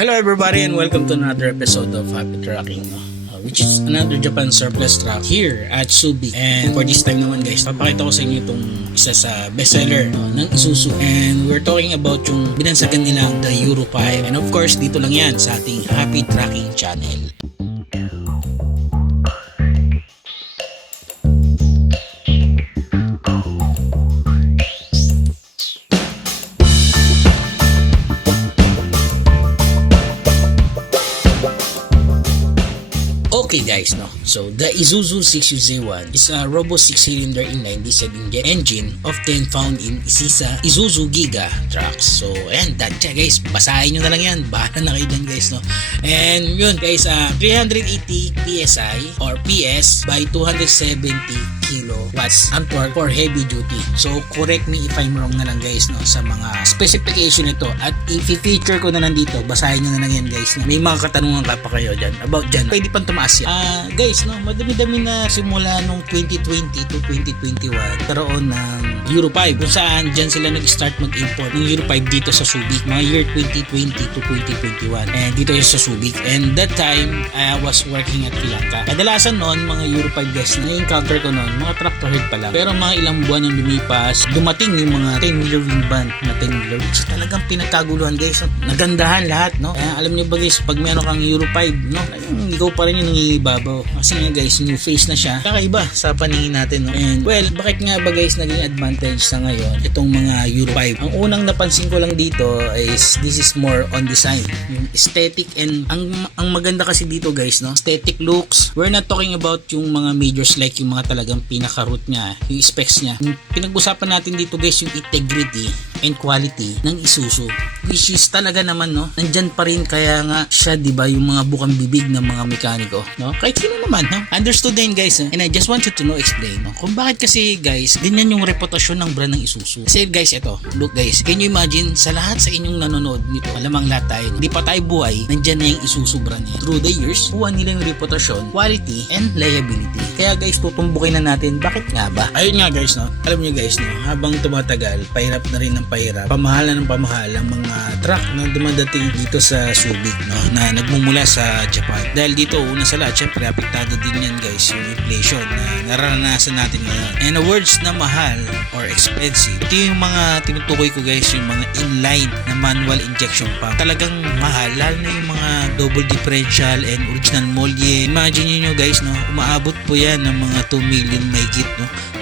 Hello everybody and welcome to another episode of Happy Trucking, which is another Japan surplus truck here at Subic. And for this time naman guys, papakita ko sa inyo itong isa sa bestseller ng Isuzu. And we're talking about yung binansagan nila, the Euro 5. And of course, dito lang yan sa ating Happy Trucking channel. Okay guys, so the Isuzu 6UZ1 is a robust 6-cylinder inline diesel engine often found in Isuzu Giga trucks. So ayan, datya guys, basahin nyo na lang yan, bahala na kayo dyan guys, And yun guys, 380 PSI or PS by 270 kilowatts ang torque for heavy duty. So correct me if I'm wrong na lang guys, sa mga specification nito, at i-feature ko na lang dito, basahin nyo na lang yan guys, May mga katanungan ka pa kayo dyan about dyan, pwede pang tumaas yan. Guys, madami-dami na simula nung 2020 to 2021 karoon ng Euro 5, kung saan dyan sila nag-start mag-import ng Euro 5 dito sa Subic, mga year 2020 to 2021, and dito sa Subic. And that time I was working at Pilanca. Kadalasan noon mga Euro 5 guys na encounter ko noon, mga tractor head pa lang, pero mga ilang buwan ang lumipas, dumating yung mga 10-wheeler wing band na 10-wheeler, which is talagang pinagkaguluhan guys, nagandahan lahat, Kaya alam niyo ba guys, pag meron kang Euro 5, ayun, ikaw pa rin yung nangibabaw, kasi nga guys, new face na siya, kakaiba sa paningin natin, And well, bakit nga ba guys naging advantage sa ngayon itong mga Euro 5? Ang unang napansin ko lang dito is this is more on design, yung aesthetic, and ang maganda kasi dito guys, aesthetic looks. We're not talking about yung mga majors like yung mga talagang pinaka-root niya, yung specs niya. Yung pinag-usapan natin dito guys, yung integrity and quality ng Isuzu, which is talaga naman nandyan pa rin, kaya nga siya, diba, yung mga bukang bibig ng mga mekaniko, kahit sino naman, understood din guys, and I just want you to explain kung bakit kasi guys ganyan yung reputasyon ng brand ng Isuzu. Kasi guys, ito, look guys, can you imagine, sa lahat sa inyong nanonood nito, alamang lahat tayo, hindi pa tayo buhay, nandyan na yung Isuzu brand niya. Through the years, buwan nila yung reputasyon, quality, and liability. Kaya guys, tutumbukin na natin, bakit nga ba? Ayun nga guys, alam nyo guys, habang tumatagal, pahirap na rin ng pahirap, pamahal ng pamahal ang mga truck na dumadating dito sa Subic, na nagmumula sa Japan. Dahil dito, una sa lahat, syempre apektado din yan guys yung inflation na naranasan natin ngayon. And the words na mahal or expensive, ito yung mga tinutukoy ko guys, yung mga inline na manual injection pump. Talagang mahal, lalo na yung mga double differential and original Molye. Imagine nyo guys, umaabot po yan ng mga 2 million mahigit,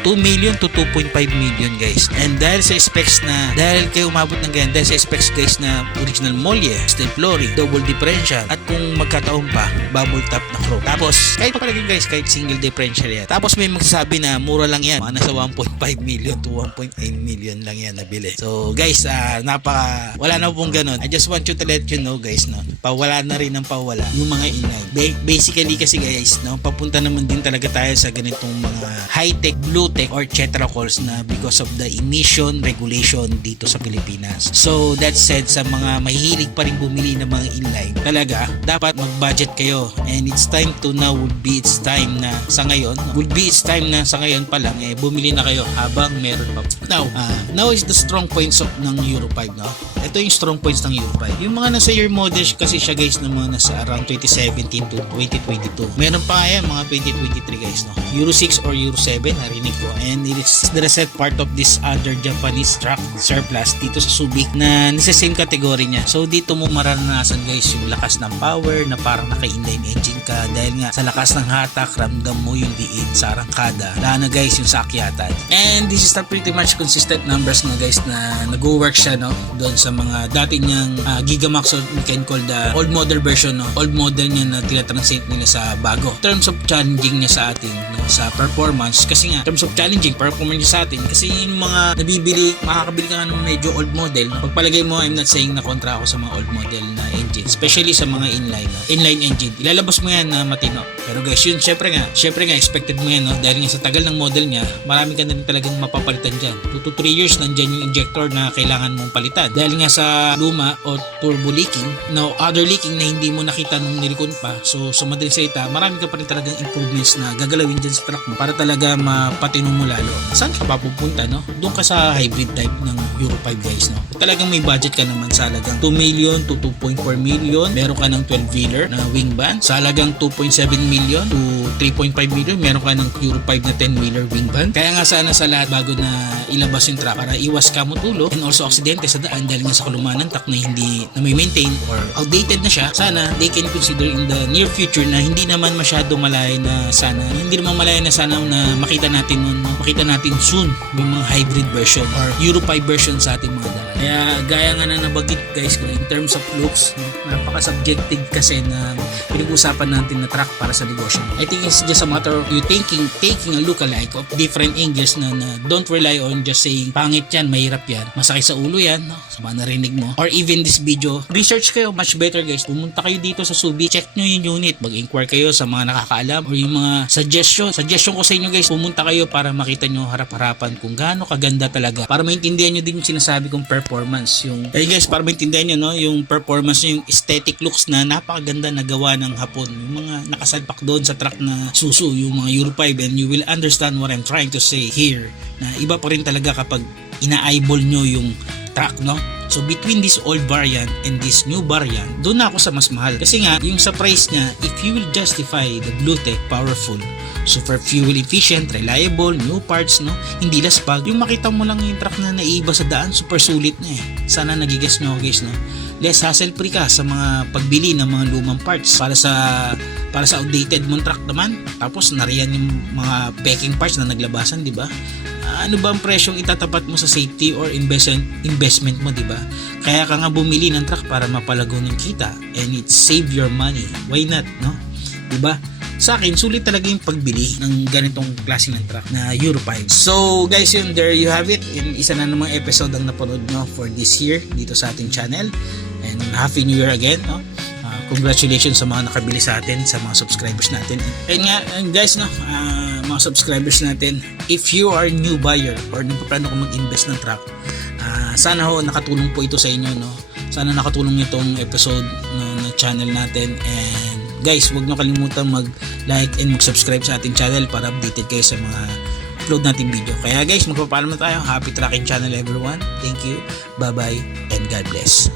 2 million to 2.5 million guys. And dahil sa specs na, dahil kayo umabot ng ganyan, dahil sa specs guys na original Molye, steel flooring, double differential, at kung magkataon pa, bubble top na chrome. Tapos, kahit pa palagay guys, kahit single differential yan. Tapos may magsasabi na mura lang yan, mga nasa 1.5 million to 1.8 million lang yan nabili. So guys, wala na pong ganun. I just want you to let you know guys, pawala na rin ng pawala yung mga inline. Basically kasi guys, papunta naman din talaga tayo sa ganitong mga high-tech, blue-tech, or calls na because of the emission regulation dito sa Pilipinas. So that said, sa mga mahihilig pa rin bumili ng mga inline, talaga dapat mag-budget kayo, and it's time na sa ngayon pa lang bumili na kayo habang meron pa. Now is the strong points ng Euro 5, Ito yung strong points ng Euro 5. Yung mga nasa year models kasi siya guys, na mga nasa around 2017 to 2022. Meron pa yan mga 2023 guys, Euro 6 or Euro 7 narinig ko, and it is the reset part of this other Japanese truck surplus dito sa Subic na nasa same category niya. So dito mo maranasan guys yung lakas ng power na parang naka-inline engine ka, dahil nga sa lakas ng hatak ramdam mo yung diin sa arangkada, lalo na guys yung sakyatan. And this is the pretty much consistent numbers na guys na nag-work siya doon sa mga dati niyang Gigamax, or we can call the old model version, old model niya na tinatranslate nila sa bago. In terms of challenging niya sa atin, sa performance, kasi nga in terms of challenging performance niya sa atin, kasi yung mga nabibili, makakabili ka nga ng medyo old model, pagpalagay mo, I'm not saying na kontra ako sa mga old model na engine, especially sa mga inline engine, ilalabas mo yan na matino. Pero guys, yun syempre nga expected mo yan, dahil nga sa tagal ng model niya, marami ka na rin talagang mapapalitan dyan. 2 to 3 years nandyan yung injector na kailangan mong palitan, dahil nga sa luma o turbo leaking, other leaking na hindi mo nakita nung nilikon pa. So sa madaling salita, marami ka pa rin talagang improvements na gagalawin dyan sa truck mo para talaga mapatino mo lalo. Saan ka papupunta, no? Doon ka sa hybrid type ng Euro 5 guys, no? Talagang may budget ka naman sa halagang 2 million to 2.4 million. Meron ka ng 12-wheeler na wing van. Sa halagang 2.7 million to 3.5 million, meron ka ng Euro 5 na 10-wheeler wing van. Kaya nga sana sa lahat bago na ilabas yung truck para iwas ka motulog and also aksidente sa daan dahil nga sa kalumaan ng truck na hindi na may maintain or outdated na siya, sana they can consider in the near future na hindi naman masyado malayo na sana makita natin nun, makita natin soon yung mga hybrid version or Euro 5 version sa ating mga daan. Kaya gaya nga na nabanggit guys ko, in terms of looks, napaka-subjective kasi na pinag-usapan natin na truck para sa negosyo. I think it's just a matter of you taking a look-alike of different angles na don't rely on just saying pangit yan, mahirap yan, masakit sa ulo yan, no? Sa mga narinig mo. Or even this video, research kayo, much better guys. Pumunta kayo dito sa Subi, check nyo yung unit, mag-inquire kayo sa mga nakakaalam or yung mga suggestion ko sa inyo guys, pumunta kayo para makita nyo harap-harapan kung gaano kaganda talaga, para maintindihan nyo din yung sinasabi kong performance, yung guys, para maintindihan nyo, no, yung performance nyo, yung aesthetic looks na napakaganda na gawa ng Hapon, yung mga nakasalpak doon sa truck na Isuzu, yung mga Euro 5, and you will understand what I'm trying to say here, na iba pa rin talaga kapag ina-eyeball nyo yung truck, no? So between this old variant and this new variant, doon na ako sa mas mahal. Kasi nga, yung sa price niya, if you will justify the BlueTech, powerful, super fuel efficient, reliable, new parts, no? Hindi laspag. Yung makita mo lang yung truck na naiiba sa daan, super sulit na eh. Sana nagigas nyo guys, no? Less hassle free ka sa mga pagbili ng mga lumang parts para sa outdated mong truck naman. Tapos nariyan yung mga peking parts na naglabasan, di ba? Ano ba ang presyong itatapat mo sa safety or investment mo, di ba? Kaya ka nga bumili ng truck para mapalago ng kita and it save your money. Why not, no? Di ba? Sa akin, sulit talaga yung pagbili ng ganitong klase ng truck na Euro 5. So guys, yun, there you have it. Isa na namang episode ang napanood nyo for this year dito sa ating channel. And Happy New Year again, no? Congratulations sa mga nakabili sa atin, sa mga subscribers natin. And nga, guys, no, mga subscribers natin, if you are new buyer or nagpaplano kung mag-invest ng truck, sana ho nakatulong po ito sa inyo, no? Sana nakatulong itong episode ng channel natin. And guys, huwag nyo kalimutan mag-like and mag-subscribe sa ating channel para updated kayo sa mga upload nating video. Kaya guys, magpapaalam na tayo. Happy trucking channel everyone. Thank you. Bye-bye and God bless.